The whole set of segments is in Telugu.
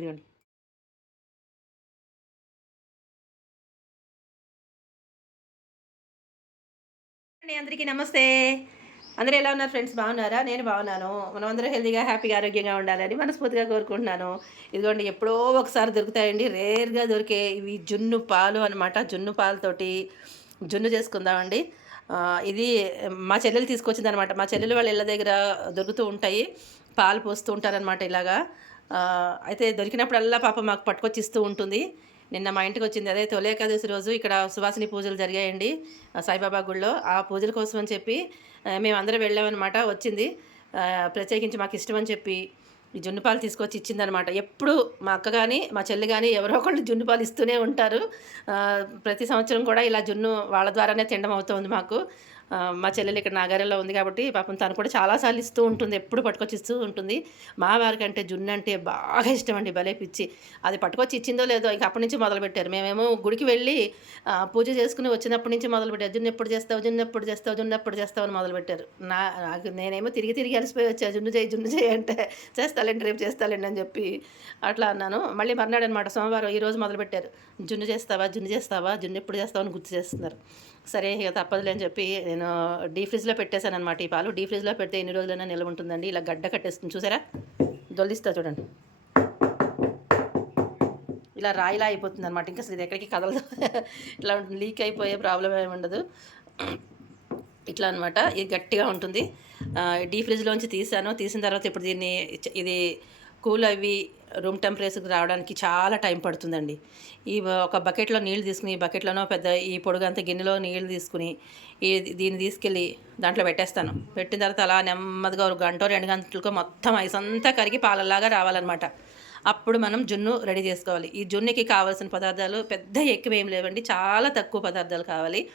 ఇదిగోండి అండి అందరికీ నమస్తే. అందరూ ఎలా ఉన్నారు ఫ్రెండ్స్? బాగున్నారా? నేను బాగున్నాను. మనం అందరూ హెల్తీగా హ్యాపీగా ఆరోగ్యంగా ఉండాలని మనస్ఫూర్తిగా కోరుకుంటున్నాను. ఇదిగోండి ఎప్పుడో ఒకసారి దొరుకుతాయండి. రేర్గా దొరికే ఇవి జున్ను పాలు అనమాట జున్ను పాలతోటి జున్ను చేసుకుందామండి. ఇది మా చెల్లెలు తీసుకొచ్చింది అనమాట మా చెల్లెలు వాళ్ళ ఇళ్ళ దగ్గర దొరుకుతూ ఉంటాయి. పాలు పోస్తూ ఉంటారనమాట ఇలాగా. అయితే దొరికినప్పుడల్లా పాప మాకు పట్టుకొచ్చి ఇస్తూ ఉంటుంది. నిన్న మా ఇంటికి వచ్చింది అదే తొలి ఏకాదశి రోజు ఇక్కడ సువాసిని పూజలు జరిగాయండి సాయిబాబా గుళ్ళో. ఆ పూజల కోసం అని చెప్పి మేమందరం మేము అందరం వెళ్ళామన్నమాట వచ్చింది. ప్రత్యేకించి మాకు ఇష్టం అని చెప్పి ఈ జున్ను పాలు తీసుకొచ్చి ఇచ్చిందనమాట ఎప్పుడు మా అక్క కానీ మా చెల్లి కానీ ఎవరో ఒకళ్ళు జున్ను పాలు ఇస్తూనే ఉంటారు. ప్రతి సంవత్సరం కూడా ఇలా జున్ను వాళ్ళ ద్వారానే తినడం అవుతుంది మాకు. మా చెల్లెలు ఇక్కడ నాగారంలో ఉంది కాబట్టి పాపం తను కూడా చాలాసార్లు ఇస్తూ ఉంటుంది ఎప్పుడు పట్టుకొచ్చి ఇస్తూ ఉంటుంది. మా వారికి అంటే జున్ను అంటే బాగా ఇష్టం అండి భలే పిచ్చి. అది పట్టుకొచ్చి ఇచ్చిందో లేదో ఇంక అప్పటి నుంచి మొదలుపెట్టారు మేమేమో గుడికి వెళ్ళి పూజ చేసుకుని వచ్చినప్పటి నుంచి మొదలుపెట్టారు జున్ను ఎప్పుడు చేస్తావు జున్ను ఎప్పుడు చేస్తావు జున్ను ఎప్పుడు చేస్తావు అని మొదలుపెట్టారు నా నాకు నేనేమో తిరిగి తిరిగి అలసిపోయి వచ్చా జున్ను చేయి జున్ను చేయి అంటే చేస్తాలేండి రేపు చేస్తాలేండి అని చెప్పి అట్లా అన్నాను. మళ్ళీ మర్నాడు అనమాట సోమవారం ఈ రోజు మొదలుపెట్టారు జున్ను చేస్తావా జున్ను చేస్తావా జున్ను ఎప్పుడు చేస్తావు అని గుర్తు చేస్తున్నారు. సరే ఇక తప్పదులే అని చెప్పి నేను డీ ఫ్రిడ్జ్లో పెట్టేశాను అనమాట ఈ పాలు. డీ ఫ్రిడ్జ్లో పెడితే ఎన్ని రోజులైనా నిల్వ ఉంటుందండి. ఇలా గడ్డ కట్టేస్తుంది. చూసారా? దొల్లిస్తా చూడండి. ఇలా రాయిలా అయిపోతుంది అనమాట ఇంకా అసలు ఇది ఎక్కడికి కదలదు. ఇట్లా లీక్ అయిపోయే ప్రాబ్లం ఏమి ఉండదు. ఇట్లా అనమాట ఇది గట్టిగా ఉంటుంది. డీ ఫ్రిడ్జ్లోంచి తీసాను. తీసిన తర్వాత ఇప్పుడు దీన్ని ఇది కూల్ అవి రూమ్ టెంపరేచర్కి రావడానికి చాలా టైం పడుతుందండి. ఈ బ- ఒక బకెట్లో నీళ్ళు తీసుకుని ఈ బకెట్లోనో పెద్ద ఈ పొడుగంత గిన్నెలో నీళ్ళు తీసుకుని ఈ దీన్ని తీసుకెళ్ళి దాంట్లో పెట్టేస్తాను. పెట్టిన తర్వాత అలా నెమ్మదిగా ఒక గంట రెండు గంటలకు మొత్తం ఐస్ అంతా కరిగి పాలలాగా రావాలన్నమాట. అప్పుడు మనం జున్ను రెడీ చేసుకోవాలి. ఈ జున్నుకి కావాల్సిన పదార్థాలు పెద్ద ఎక్కువ ఏం లేవండి. చాలా తక్కువ పదార్థాలు కావాలి.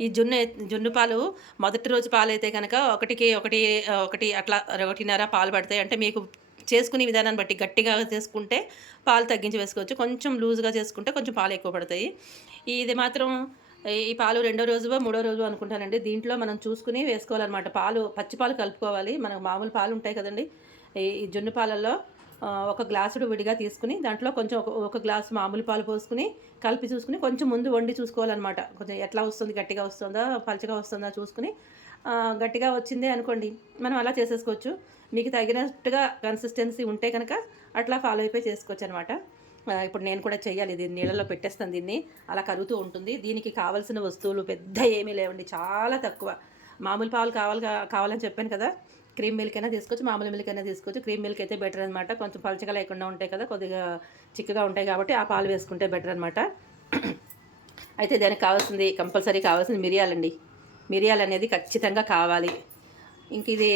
ఈ జున్ను జున్ను పాలు మొదటి రోజు పాలు అయితే కనుక ఒకటికి ఒకటి ఒకటి అట్లా ఒకటిన్నర పాలు పడతాయి. అంటే మీకు చేసుకునే విధానాన్ని బట్టి గట్టిగా చేసుకుంటే పాలు తగ్గించి వేసుకోవచ్చు. కొంచెం లూజ్గా చేసుకుంటే కొంచెం పాలు ఎక్కువ పడతాయి. ఇది మాత్రం ఈ- పాలు రెండో రోజు మూడో రోజు అనుకుంటానండి. దీంట్లో మనం చూసుకుని వేసుకోవాలన్నమాట. పాలు పచ్చి పాలు కలుపుకోవాలి. మనకు మామూలు పాలు ఉంటాయి కదండి. ఈ జొన్ను జున్ను పాలల్లో ఒక గ్లాసుడు విడిగా తీసుకుని దాంట్లో కొంచెం ఒక ఒక గ్లాసు మామూలు పాలు పోసుకుని కలిపి చూసుకుని కొంచెం ముందు వండి చూసుకోవాలన్నమాట. కొంచెం ఎట్లా వస్తుంది గట్టిగా వస్తుందా పలచగా వస్తుందా చూసుకుని గట్టిగా వచ్చిందే అనుకోండి మనం అలా చేసేసుకోవచ్చు. మీకు తగినట్టుగా కన్సిస్టెన్సీ ఉంటే కనుక అట్లా ఫాలో అయిపోయి చేసుకోవచ్చు అనమాట ఇప్పుడు నేను కూడా చేయాలి ఇది నీళ్ళలో పెట్టేస్తాను దీన్ని. అలా కరుగుతూ ఉంటుంది. దీనికి కావాల్సిన వస్తువులు పెద్ద ఏమీ లేవండి చాలా తక్కువ. మామూలు పాలు కావాలి కావాలని చెప్పాను కదా క్రీమ్ మిల్క్ అయినా తీసుకోవచ్చు మామూలు మిల్క్ అయినా తీసుకోవచ్చు. క్రీమ్ మిల్క్ అయితే బెటర్ అనమాట కొంచెం పలచగా లేకుండా ఉంటాయి కదా కొద్దిగా చిక్కగా ఉంటాయి కాబట్టి ఆ పాలు వేసుకుంటే బెటర్ అనమాట అయితే దానికి కావాల్సింది కంపల్సరీ కావాల్సింది మిరియాలండి. మిరియాలు అనేది ఖచ్చితంగా కావాలి. ఇంక ఇది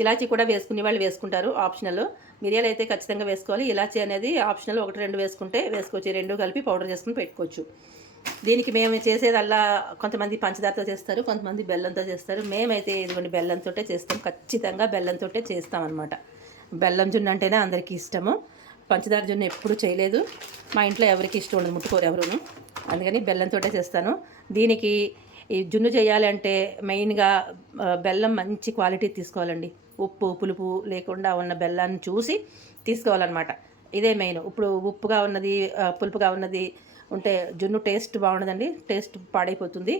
ఇలాచీ కూడా వేసుకునే వాళ్ళు వేసుకుంటారు ఆప్షనల్. మిరియాలు అయితే ఖచ్చితంగా వేసుకోవాలి. ఇలాచీ అనేది ఆప్షనల్ ఒకటి రెండు వేసుకుంటే వేసుకోవచ్చు. రెండు కలిపి పౌడర్ చేసుకుని పెట్టుకోవచ్చు. దీనికి మేము చేసేదల్లా కొంతమంది పంచదారతో చేస్తారు కొంతమంది బెల్లంతో చేస్తారు. మేమైతే ఇదిగోండి బెల్లంతో చేస్తాం. ఖచ్చితంగా బెల్లంతో చేస్తాం అనమాట బెల్లం జున్ను అంటేనే అందరికీ ఇష్టము. పంచదార జున్ను ఎప్పుడు చేయలేదు. మా ఇంట్లో ఎవరికి ఇష్టం ఉండదు ముట్టుకోరు ఎవరును. అందుకని బెల్లంతో చేస్తాను. దీనికి ఈ జున్ను చేయాలంటే మెయిన్గా బెల్లం మంచి క్వాలిటీ తీసుకోవాలండి. ఉప్పు పులుపు లేకుండా ఉన్న బెల్లాన్ని చూసి తీసుకోవాలన్నమాట. ఇదే మెయిన్. ఇప్పుడు ఉప్పుగా ఉన్నది పులుపుగా ఉన్నది ఉంటే జున్ను టేస్ట్ బాగుండదండి. టేస్ట్ పాడైపోతుంది.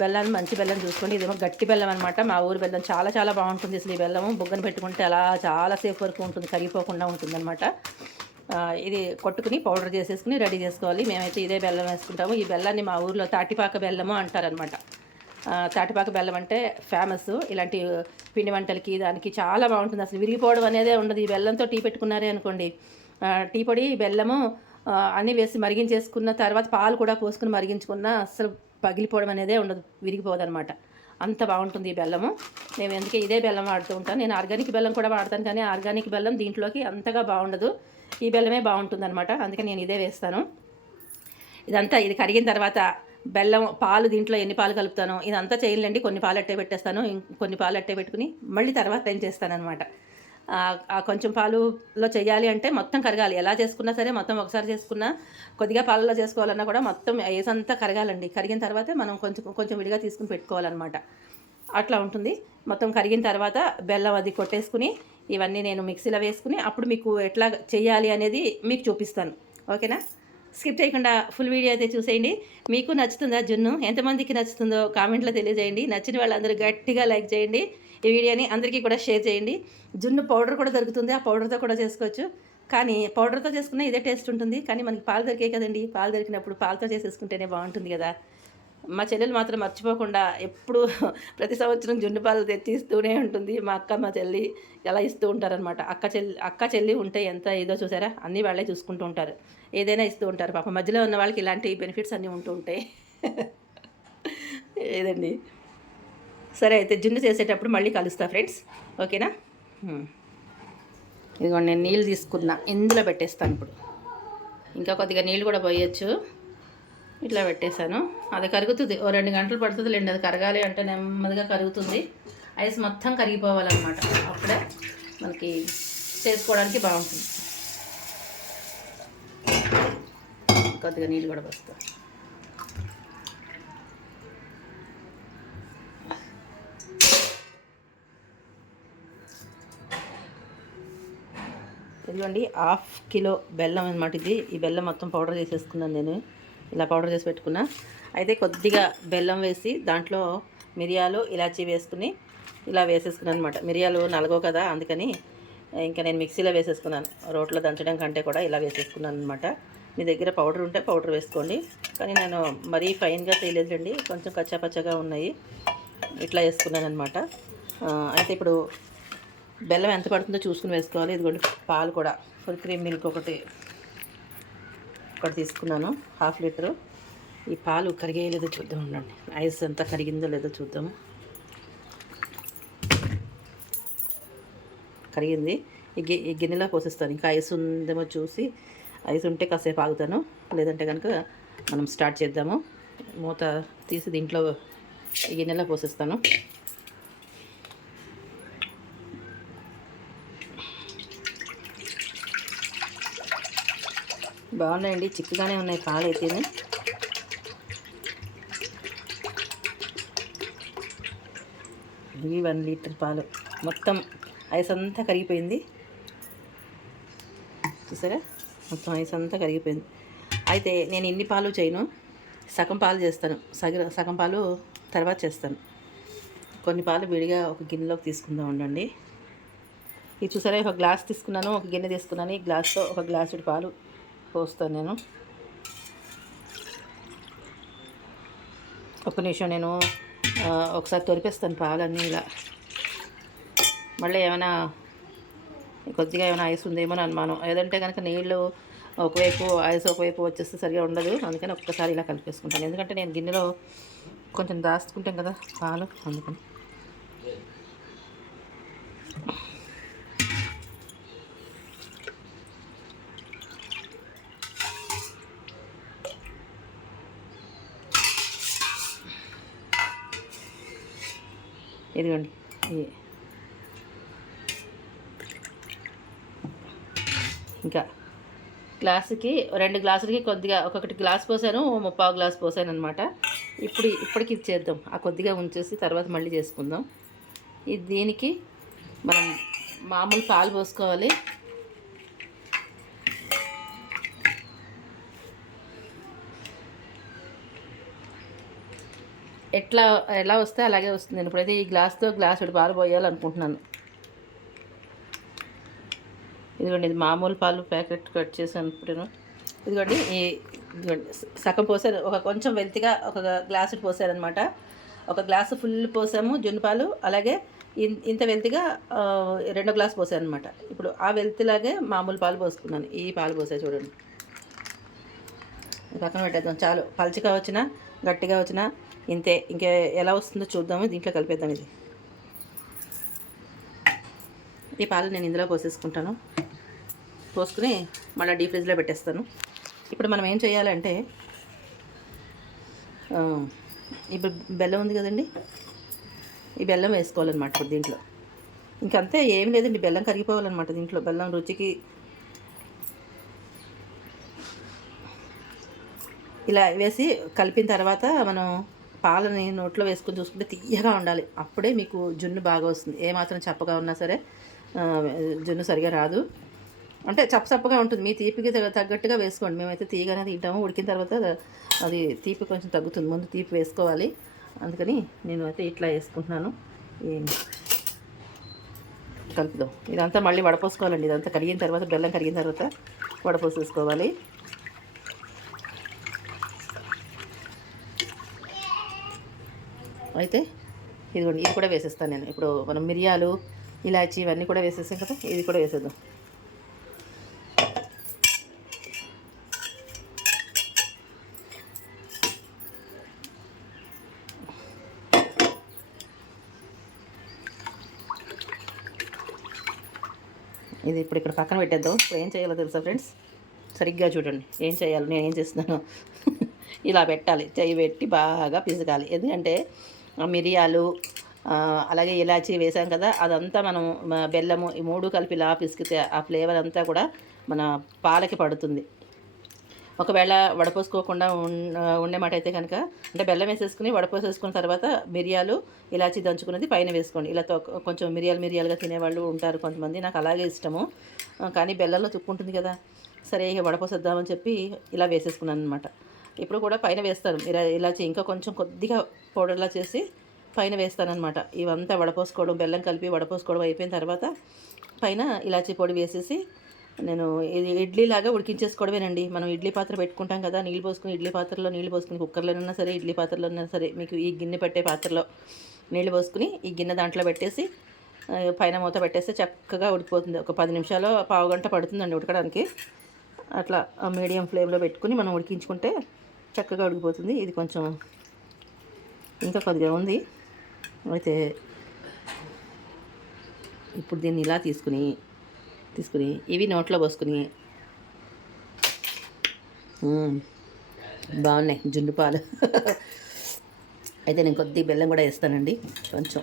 బెల్లాన్ని మంచి బెల్లం చూసుకోండి. ఇదేమో గట్టి బెల్లం అనమాట మా ఊరు బెల్లం చాలా చాలా బాగుంటుంది అసలు ఈ బెల్లము. బుగ్గన పెట్టుకుంటే అలా చాలా సేపు వరకు ఉంటుంది కరిగిపోకుండా ఉంటుందన్నమాట. ఇది కొట్టుకుని పౌడర్ చేసేసుకుని రెడీ చేసుకోవాలి. మేమైతే ఇదే బెల్లం వేసుకుంటాము. ఈ బెల్లాన్ని మా ఊర్లో తాటిపాక బెల్లము అంటారనమాట తాటిపాక బెల్లం అంటే ఫేమస్. ఇలాంటి పిండి వంటలకి దానికి చాలా బాగుంటుంది. అసలు విరిగిపోవడం అనేదే ఉండదు. ఈ బెల్లంతో టీ పెట్టుకున్నారే అనుకోండి. టీ పొడి బెల్లము అన్నీ వేసి మరిగించేసుకున్న తర్వాత పాలు కూడా పోసుకుని మరిగించుకున్న అసలు పగిలిపోవడం అనేదే ఉండదు. విరిగిపోదనమాట అంత బాగుంటుంది ఈ బెల్లము. నేను ఎందుకే ఇదే బెల్లం వాడుతూ ఉంటాను. నేను ఆర్గానిక్ బెల్లం కూడా వాడతాను. కానీ ఆర్గానిక్ బెల్లం దీంట్లోకి అంతగా బాగుండదు. ఈ బెల్లమే బాగుంటుంది అనమాట అందుకే నేను ఇదే వేస్తాను. ఇదంతా ఇది కరిగిన తర్వాత బెల్లం పాలు దీంట్లో ఎన్ని పాలు కలుపుతాను ఇదంతా చేయలేండి కొన్ని పాలు అట్టే పెట్టేస్తాను. కొన్ని పాలు అట్టే పెట్టుకుని మళ్ళీ తర్వాత ఏం చేస్తానన్నమాట. కొంచెం పాలులో చేయాలి అంటే మొత్తం కరగాలి. ఎలా చేసుకున్నా సరే మొత్తం ఒకసారి చేసుకున్నా కొద్దిగా పాలలో చేసుకోవాలన్నా కూడా మొత్తం ఏసంతా కరగాలండి. కరిగిన తర్వాతే మనం కొంచెం కొంచెం విడిగా తీసుకుని పెట్టుకోవాలన్నమాట. అట్లా ఉంటుంది. మొత్తం కరిగిన తర్వాత బెల్లం అది కొట్టేసుకుని ఇవన్నీ నేను మిక్సీలో వేసుకుని అప్పుడు మీకు ఎట్లా చేయాలి అనేది మీకు చూపిస్తాను. ఓకేనా? స్కిప్ చేయకుండా ఫుల్ వీడియో అయితే చూసేయండి. మీకు నచ్చుతుందా జున్ను? ఎంతమందికి నచ్చుతుందో కామెంట్లో తెలియజేయండి. నచ్చిన వాళ్ళందరూ గట్టిగా లైక్ చేయండి. ఈ వీడియోని అందరికీ కూడా షేర్ చేయండి. జున్ను పౌడర్ కూడా దొరుకుతుంది. ఆ పౌడర్తో కూడా చేసుకోవచ్చు. కానీ పౌడర్తో చేసుకున్న ఇదే టేస్ట్ ఉంటుంది. కానీ మనకి పాలు దొరికే కదండి. పాలు దొరికినప్పుడు పాలతో చేసేసుకుంటేనే బాగుంటుంది కదా. మా చెల్లెలు మాత్రం మర్చిపోకుండా ఎప్పుడు ప్రతి సంవత్సరం జున్ను పాలు తెచ్చి ఇస్తూనే ఉంటుంది. మా అక్క మా చెల్లి ఎలా ఇస్తూ ఉంటారనమాట అక్క చెల్లి అక్క చెల్లి ఉంటే ఎంత ఏదో చూసారా? అన్నీ వాళ్ళే చూసుకుంటూ ఉంటారు. ఏదైనా ఇస్తూ ఉంటారు. పాప మధ్యలో ఉన్న వాళ్ళకి ఇలాంటి బెనిఫిట్స్ అన్నీ ఉంటూ ఉంటాయి. ఏదండి? సరే అయితే జున్ను చేసేటప్పుడు మళ్ళీ కలుస్తా ఫ్రెండ్స్. ఓకేనా? ఇదిగోండి నేను నీళ్ళు తీసుకున్నా. ఇందులో పెట్టేస్తాను ఇప్పుడు. ఇంకా కొద్దిగా నీళ్ళు కూడా పోయొచ్చు. ఇట్లా పెట్టేశాను. అది కరుగుతుంది. ఓ రెండు గంటలు పడుతుంది లేండి అది కరగాలి అంటే నెమ్మదిగా కరుగుతుంది. ఐస్ మొత్తం కరిగిపోవాలన్నమాట. అప్పుడే మనకి చేసుకోవడానికి బాగుంటుంది. కొద్దిగా నీళ్ళు కూడా పోస్తా ఇదిగోండి హాఫ్ కిలో బెల్లం అనమాట ఇది. ఈ బెల్లం మొత్తం పౌడర్ చేసేసుకున్నాను నేను. ఇలా పౌడర్ చేసి పెట్టుకున్నా. అయితే కొద్దిగా బెల్లం వేసి దాంట్లో మిరియాలు ఇలాచీ వేసుకుని ఇలా వేసేసుకున్నాను అనమాట మిరియాలు నలగో కదా అందుకని ఇంకా నేను మిక్సీలో వేసేసుకున్నాను. రోట్లో దంచడం కంటే కూడా ఇలా వేసేసుకున్నాను అనమాట మీ దగ్గర పౌడర్ ఉంటే పౌడర్ వేసుకోండి. కానీ నేను మరీ ఫైన్గా చేయలేదండి కొంచెం కచ్చాపచ్చగా ఉన్నాయి. ఇట్లా వేసుకున్నాను అనమాట అయితే ఇప్పుడు బెల్లం ఎంత పడుతుందో చూసుకుని వేసుకోవాలి. ఇదిగోండి పాలు కూడా. ఫుల్ క్రీమ్ మిల్క్ ఒకటి. ఒకటి తీసుకున్నాను. Half litre. ఈ పాలు కరిగేయలేదో చూద్దాం ఉండండి. ఐస్ ఎంత కరిగిందో లేదో చూద్దాము. కరిగింది. ఈ గి ఈ గిన్నెలో పోసిస్తాను. ఇంకా ఐస్ ఉందేమో చూసి ఐస్ ఉంటే కాసేపు ఆగుతాను. లేదంటే కనుక మనం స్టార్ట్ చేద్దాము. మూత తీసి దీంట్లో ఈ గిన్నెలో పోసిస్తాను. బాగున్నాయండి. చిక్కగానే ఉన్నాయి పాలు అయితేనే ఇవి వన్ లీటర్ పాలు. మొత్తం ఐస్ అంతా కరిగిపోయింది. చూసారా? మొత్తం ఐస్ అంతా కరిగిపోయింది. అయితే నేను ఇన్ని పాలు చేయను. సగం పాలు చేస్తాను. సగ సగం పాలు తర్వాత చేస్తాను. కొన్ని పాలు విడిగా ఒక గిన్నెలోకి తీసుకుందాం ఉండండి. ఇది చూసారా? ఒక గ్లాస్ తీసుకున్నాను ఒక గిన్నె తీసుకున్నాను. ఈ గ్లాస్తో ఒక గ్లాసుడి పాలు పోస్తాను నేను. ఒక నిమిషం నేను ఒకసారి తొరిపేస్తాను పాలన్నీ ఇలా. మళ్ళీ ఏమైనా కొద్దిగా ఏమైనా ఐస్ ఉందేమో అని అనుమానం. ఏదంటే కనుక నీళ్ళు ఒకవైపు ఐస్ ఒకవైపు వచ్చేస్తే సరిగా ఉండదు. అందుకని ఒక్కసారి ఇలా కలిపేసుకుంటాను. ఎందుకంటే నేను గిన్నెలో కొంచెం దాచుకుంటాం కదా పాలు అందుకని. ఇదిగోండి. ఇంకా గ్లాసుకి రెండు గ్లాసులకి కొద్దిగా ఒక్కొక్కటి గ్లాస్ పోసాను ముప్పావు గ్లాస్ పోసాను అనమాట ఇప్పుడు ఇప్పటికి ఇది చేద్దాం ఆ కొద్దిగా ఉంచేసి తర్వాత మళ్ళీ చేసుకుందాం. ఇది దీనికి మనం మామూలు పాలు పోసుకోవాలి. ఎట్లా ఎలా వస్తే అలాగే వస్తుంది. నేను ఇప్పుడైతే ఈ గ్లాస్తో గ్లాస్ పాలు పోయాలనుకుంటున్నాను. ఇదిగోండి ఇది మామూలు పాలు ప్యాకెట్ కట్ చేశాను ఇప్పుడు ఇదిగోండి ఈ ఇదిగోండి సగం పోసాను. ఒక కొంచెం వెల్తిగా ఒక గ్లాసు పోసారనమాట ఒక గ్లాసు ఫుల్ పోసాము జున్ను పాలు. అలాగే ఇన్- ఇంత వెల్తిగా రెండో గ్లాస్ పోసాను అనమాట ఇప్పుడు ఆ వెల్తిలాగే మామూలు పాలు పోసుకున్నాను. ఈ పాలు పోసా చూడండి. పక్కన పెట్టేద్దాం. చాలు. పలుచగా వచ్చినా గట్టిగా వచ్చినా ఇంతే ఇంకా ఎలా వస్తుందో చూద్దాము దీంట్లో కలిపేద్దాం ఇది. ఈ పాలు నేను ఇందులో పోసేసుకుంటాను. పోసుకుని మళ్ళీ డీప్ ఫ్రిడ్జ్లో పెట్టేస్తాను. ఇప్పుడు మనం ఏం చేయాలంటే ఇప్పుడు బెల్లం ఉంది కదండి? ఈ బెల్లం వేసుకోవాలన్నమాట ఇప్పుడు దీంట్లో. ఇంకంతే ఏం లేదండి బెల్లం కరిగిపోవాలన్నమాట దీంట్లో. బెల్లం రుచికి ఇలా వేసి కలిపిన తర్వాత మనం పాలని నోట్లో వేసుకొని చూసుకుంటే తీయగా ఉండాలి. అప్పుడే మీకు జున్ను బాగా వస్తుంది. ఏమాత్రం చప్పగా ఉన్నా సరే జున్ను సరిగా రాదు. అంటే చప్ప చప్పగా ఉంటుంది. మీ తీపికి తగ్గట్టుగా వేసుకోండి. మేమైతే తీయగానే తింటాము ఉడికిన తర్వాత అది తీపి కొంచెం తగ్గుతుంది. ముందు తీపి వేసుకోవాలి. అందుకని నేను అయితే ఇట్లా వేసుకుంటున్నాను. ఈ కలుపుదాం. ఇదంతా మళ్ళీ వడపోసుకోవాలండి. ఇదంతా కరిగిన తర్వాత బెల్లం కరిగిన తర్వాత వడపోసేసుకోవాలి. అయితే ఇదిగోండి ఇది కూడా వేసేస్తాను నేను. ఇప్పుడు మనం మిరియాలు ఇలాచి ఇవన్నీ కూడా వేసేసాం కదా ఇది కూడా వేసేద్దాం. ఇది ఇప్పుడు ఇక్కడ పక్కన పెట్టేద్దాం. ఇప్పుడు ఏం చేయాలో తెలుసా ఫ్రెండ్స్? సరిగ్గా చూడండి ఏం చేయాలి నేను ఏం చేస్తున్నాను. ఇలా పెట్టాలి చేయి పెట్టి బాగా పిసకాలి. ఎందుకంటే మిరియాలు అలాగే ఇలాచి వేసాం కదా అదంతా మనం బెల్లము ఈ మూడు కలిపి ఇలా పిసికితే ఆ ఫ్లేవర్ అంతా కూడా మన పాలకి పడుతుంది. ఒకవేళ వడపోసుకోకుండా ఉన్- ఉండే మాట అయితే కనుక అంటే బెల్లం వేసేసుకుని వడపోసేసుకున్న తర్వాత మిరియాలు ఇలాచి దంచుకున్నది పైన వేసుకోండి. ఇలా కొంచెం మిరియాలు మిరియాలుగా తినేవాళ్ళు ఉంటారు కొంతమంది నాకు అలాగే ఇష్టము. కానీ బెల్లంలో తుక్కుంటుంది కదా సరే ఇక వడపోసేద్దామని చెప్పి ఇలా వేసేసుకున్నాను అనమాట ఇప్పుడు కూడా పైన వేస్తాను. ఇలా ఇలాచి ఇంకా కొంచెం కొద్దిగా పౌడర్లా చేసి పైన వేస్తానన్నమాట. ఇవంతా వడపోసుకోవడం బెల్లం కలిపి వడపోసుకోవడం అయిపోయిన తర్వాత పైన ఇలాచి పొడి వేసేసి నేను ఇడ్లీ లాగా ఉడికించేసుకోవడమేనండి. మనం ఇడ్లీ పాత్ర పెట్టుకుంటాం కదా నీళ్ళు పోసుకుని ఇడ్లీ పాత్రలో నీళ్ళు పోసుకుని కుక్కర్లోనైనా సరే ఇడ్లీ పాత్రలో సరే మీకు ఈ గిన్నె పెట్టే పాత్రలో నీళ్ళు పోసుకుని ఈ గిన్నె దాంట్లో పెట్టేసి పైన మూత పెట్టేస్తే చక్కగా ఉడికిపోతుంది. ఒక పది నిమిషాలు పావు గంట పడుతుందండి ఉడకడానికి. అట్లా మీడియం ఫ్లేమ్లో పెట్టుకుని మనం ఉడికించుకుంటే చక్కగా ఉడికిపోతుంది. ఇది కొంచెం ఇంకా కొద్దిగా ఉంది. అయితే ఇప్పుడు దీన్ని ఇలా తీసుకుని తీసుకుని ఇవి నోట్లో పోసుకుని. బాగున్నాయి జున్ను పాలు. అయితే నేను కొద్ది బెల్లం కూడా వేస్తానండి. కొంచెం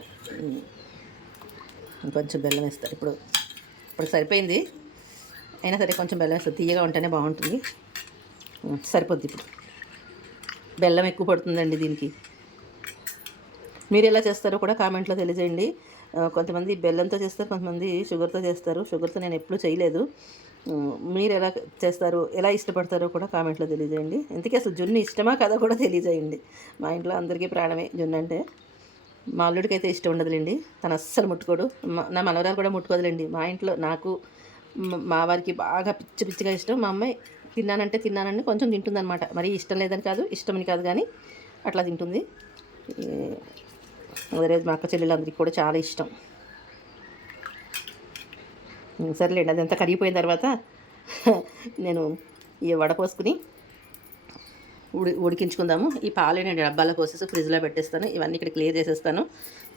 కొంచెం బెల్లం వేస్తాను ఇప్పుడు ఇప్పుడు సరిపోయింది. అయినా సరే కొంచెం బెల్లం వేస్తాను తీయగా ఉంటేనే బాగుంటుంది. సరిపోద్ది ఇప్పుడు. బెల్లం ఎక్కువ పడుతుందండి దీనికి. మీరు ఎలా చేస్తారో కూడా కామెంట్లో తెలియజేయండి. కొంతమంది బెల్లంతో చేస్తారు కొంతమంది షుగర్తో చేస్తారు. షుగర్తో నేను ఎప్పుడూ చేయలేదు. మీరు ఎలా చేస్తారు ఎలా ఇష్టపడతారో కూడా కామెంట్లో తెలియజేయండి. ఇంతకీ అసలు జున్ను ఇష్టమా కదా కూడా తెలియజేయండి. మా ఇంట్లో అందరికీ ప్రాణమే జున్ను అంటే. మా అల్లుడికి అయితే ఇష్టం ఉండదులేండి. తను అస్సలు ముట్టుకోడు. నా మనవరాలు కూడా ముట్టుకోదులేండి. మా ఇంట్లో నాకు మా వారికి బాగా పిచ్చి పిచ్చిగా ఇష్టం. మా అమ్మాయి తిన్నానంటే తిన్నానని కొంచెం తింటుందన్నమాట. మరి ఇష్టం లేదని కాదు ఇష్టమని కాదు కానీ అట్లా తింటుంది. ఈ- మా అక్క చెల్లెలందరికీ కూడా చాలా ఇష్టం. సరేలేండి సర్లేండి అదంతా కరిగిపోయిన తర్వాత నేను ఈ వడపోసుకుని ఉడి ఉడికించుకుందాము. ఈ పాలేనండి నేను డబ్బాలో పోసేసి ఫ్రిడ్జ్లో పెట్టేస్తాను. ఇవన్నీ ఇక్కడ క్లియర్ చేసేస్తాను.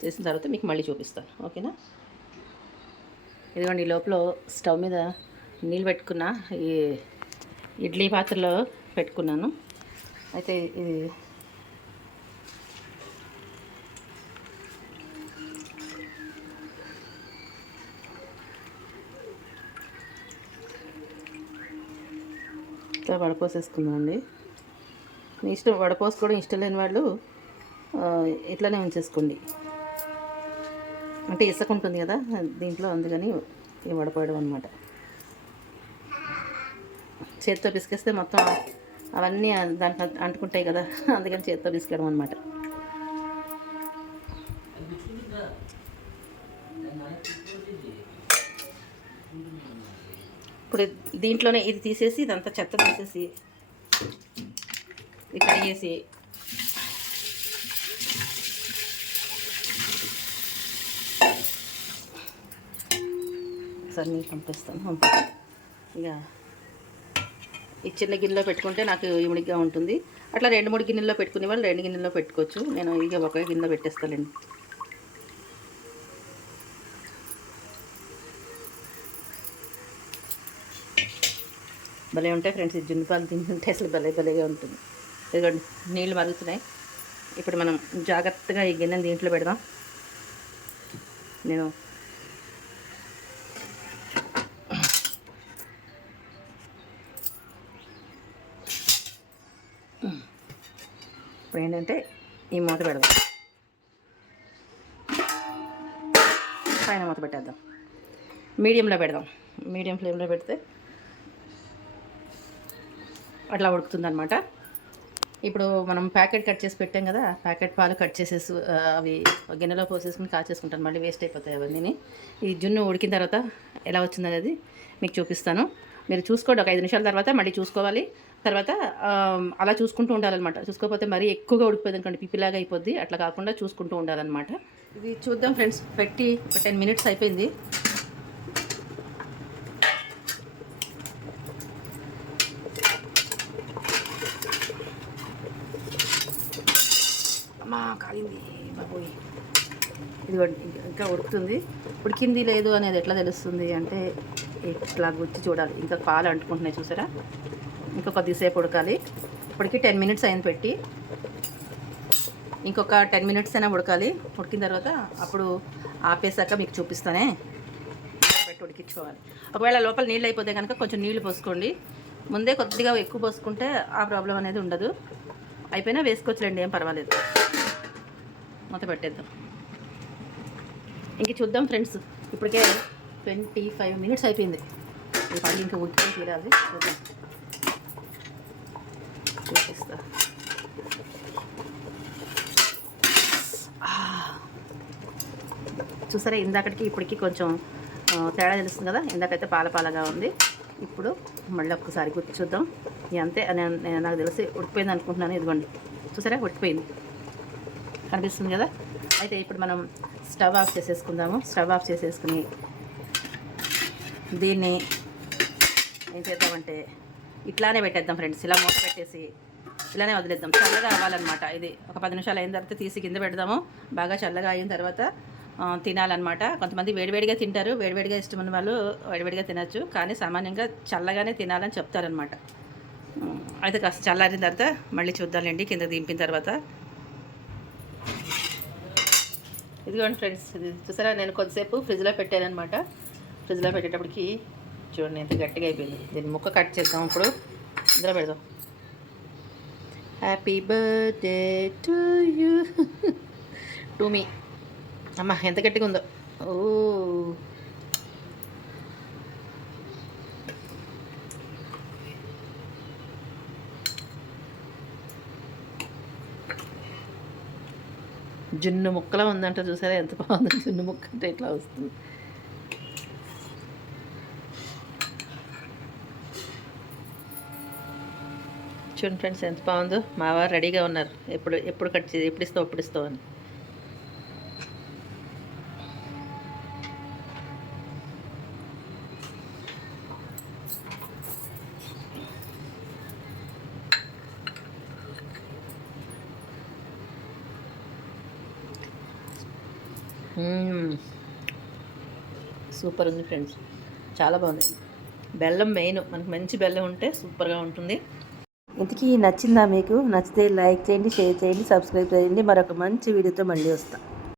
చేసిన తర్వాత మీకు మళ్ళీ చూపిస్తాను. ఓకేనా? ఇదిగోండి ఈ లోపల స్టవ్ మీద నీళ్ళు పెట్టుకున్న ఈ ఇడ్లీ పాత్రలో పెట్టుకున్నాను. అయితే ఇది ఇట్లా వడపోసేసుకుందామండి. మీ ఇష్టం వడపోసుకోవడం ఇష్టం లేని వాళ్ళు ఇట్లానే ఉంచేసుకోండి. అంటే ఇసుక ఉంటుంది కదా దీంట్లో అందుకని ఈ వడపోయడం అనమాట చేత్తో పిసికేస్తే మొత్తం అవన్నీ దాంట్లో అంటుకుంటాయి కదా అందుకని చేత్తో పిసికడం అనమాట ఇప్పుడు దీంట్లోనే ఇది తీసేసి ఇదంతా చెత్త తీసేసి ఇది కడిగేసి సరే నీళ్ళు పంపిస్తాను పంపిస్తాను. ఇక ఈ చిన్న గిన్నెలో పెట్టుకుంటే నాకు ఇమిడిగా ఉంటుంది. అట్లా రెండు మూడు గిన్నెల్లో పెట్టుకునే వాళ్ళు రెండు గిన్నెల్లో పెట్టుకోవచ్చు. నేను ఇక ఒక గిన్నెలో పెట్టేస్తానండి. భలే ఉంటాయి ఫ్రెండ్స్ ఈ జున్నుపాలు తింటుంటే అసలు భలే భలేగా ఉంటుంది. ఇదిగోండి నీళ్ళు మరుగుతున్నాయి. ఇప్పుడు మనం జాగ్రత్తగా ఈ గిన్నెని దీంట్లో పెడదాం. నేను ఇప్పుడు ఏంటంటే ఈ మూత పెడదాం. పైన మూత పెట్టేద్దాం. మీడియంలో పెడదాం. మీడియం ఫ్లేమ్లో పెడితే అట్లా ఉడుకుతుందనమాట ఇప్పుడు మనం ప్యాకెట్ కట్ చేసి పెట్టాం కదా ప్యాకెట్ పాలు కట్ చేసేసి అవి గిన్నెలో పోసేసుకుని కాచేసుకుంటాను. మళ్ళీ వేస్ట్ అయిపోతాయి అవన్నీ ఈ జున్ను ఉడికిన తర్వాత ఎలా వచ్చింది అనేది మీకు చూపిస్తాను. మీరు చూసుకోండి. ఒక ఐదు నిమిషాల తర్వాత మళ్ళీ చూసుకోవాలి. తర్వాత అలా చూసుకుంటూ ఉండాలన్నమాట. చూసుకోకపోతే మరీ ఎక్కువగా ఉడికిపోయింది అనుకోండి పిప్పిలాగా అయిపోద్ది. అట్లా కాకుండా చూసుకుంటూ ఉండాలన్నమాట. ఇది చూద్దాం ఫ్రెండ్స్ పెట్టి ఒక టెన్ మినిట్స్ అయిపోయింది. అమ్మా కాలింది బాబోయ్ ఇదిగోండి ఇంకా- ఇంకా ఉడుకుతుంది. ఉడికింది లేదు అనేది ఎట్లా తెలుస్తుంది అంటే ఇట్లా గుచ్చి చూడాలి. ఇంకా పాలు అంటుకుంటున్నాయి చూసారా? ఇంకా కొద్దిసేపు ఉడకాలి. ఇప్పటికి టెన్ మినిట్స్ అయింది పెట్టి. ఇంకొక టెన్ మినిట్స్ అయినా ఉడకాలి. ఉడికిన తర్వాత అప్పుడు ఆపేసాక మీకు చూపిస్తానే. పెట్టి ఉడికించుకోవాలి. ఒకవేళ లోపల నీళ్ళు అయిపోతే కనుక కొంచెం నీళ్ళు పోసుకోండి. ముందే కొద్దిగా ఎక్కువ పోసుకుంటే ఆ ప్రాబ్లం అనేది ఉండదు. అయిపోయినా వేసుకోవచ్చులేండి ఏం పర్వాలేదు. మొత్తం పెట్టేద్దాం. ఇంక చూద్దాం ఫ్రెండ్స్ ఇప్పటికే ట్వంటీ ఫైవ్ మినిట్స్ అయిపోయింది. ఈ పని ఇంకా ఉడికి తీరాలి చూద్దాం. చూపిస్తా ఆ. Ah. చూసారా ఇందాకటికి ఇప్పటికి కొంచెం తేడా తెలుస్తుంది కదా? ఇందాకైతే పాల పాలగా ఉంది. ఇప్పుడు మళ్ళీ ఒక్కసారి గుర్తు చూద్దాం. అంతే అని నేను నాకు తెలిసి ఉడికిపోయింది అనుకుంటున్నాను. ఇదిగోండి. చూసారా ఉడికిపోయింది. కనిపిస్తుంది కదా? అయితే ఇప్పుడు మనం స్టవ్ ఆఫ్ చేసేసుకుందాము. స్టవ్ ఆఫ్ చేసేసుకుని దీన్ని ఏం చేద్దామంటే ఇట్లానే పెట్టేద్దాం ఫ్రెండ్స్. ఇలా మూత పెట్టేసి ఇలానే వదిలేద్దాం. చల్లగా అవ్వాలన్నమాట ఇది. ఒక పది నిమిషాలు అయిన తర్వాత తీసి కింద పెడదాము. బాగా చల్లగా అయిన తర్వాత తినాలన్నమాట. కొంతమంది వేడివేడిగా తింటారు. వేడివేడిగా ఇష్టం ఉన్న వాళ్ళు వేడివేడిగా తినచ్చు. కానీ సామాన్యంగా చల్లగానే తినాలని చెప్తారనమాట అయితే కాస్త చల్లారిన తర్వాత మళ్ళీ చూద్దాంలేండి కింద దింపిన తర్వాత. ఇదిగోండి ఫ్రెండ్స్ ఇది చూసారా? నేను కొద్దిసేపు ఫ్రిడ్జ్లో పెట్టానమాట ఫ్రిడ్జ్లో పెట్టేటప్పటికి చూడండి ఎంత గట్టిగా అయిపోయింది. దీన్ని ముక్క కట్ చేద్దాం ఇప్పుడు. ఇందులో పెడదాం. Happy birthday to you to మీ అమ్మ ఎంత గట్టిగా ఉందో. ఓ. జున్ను ముక్కలా ఉందంట చూసారా? ఎంత బాగుంది. జున్ను ముక్క అంటే ఇట్లా వస్తుంది? చూడండి ఫ్రెండ్స్ ఎంత బాగుందో. మా వారు రెడీగా ఉన్నారు. ఎప్పుడు ఎప్పుడు కట్ చేసి ఎప్పుడు ఇస్తావు ఎప్పుడు ఇస్తావు అని. సూపర్ ఉంది ఫ్రెండ్స్. చాలా బాగుంది. బెల్లం మెయిన్. మనకు మంచి బెల్లం ఉంటే సూపర్గా ఉంటుంది. ఇంతకీ నచ్చిందా మీకు? నచ్చితే లైక్ చేయండి షేర్ చేయండి సబ్స్క్రైబ్ చేయండి. మరొక మంచి వీడియోతో మళ్ళీ వస్తాను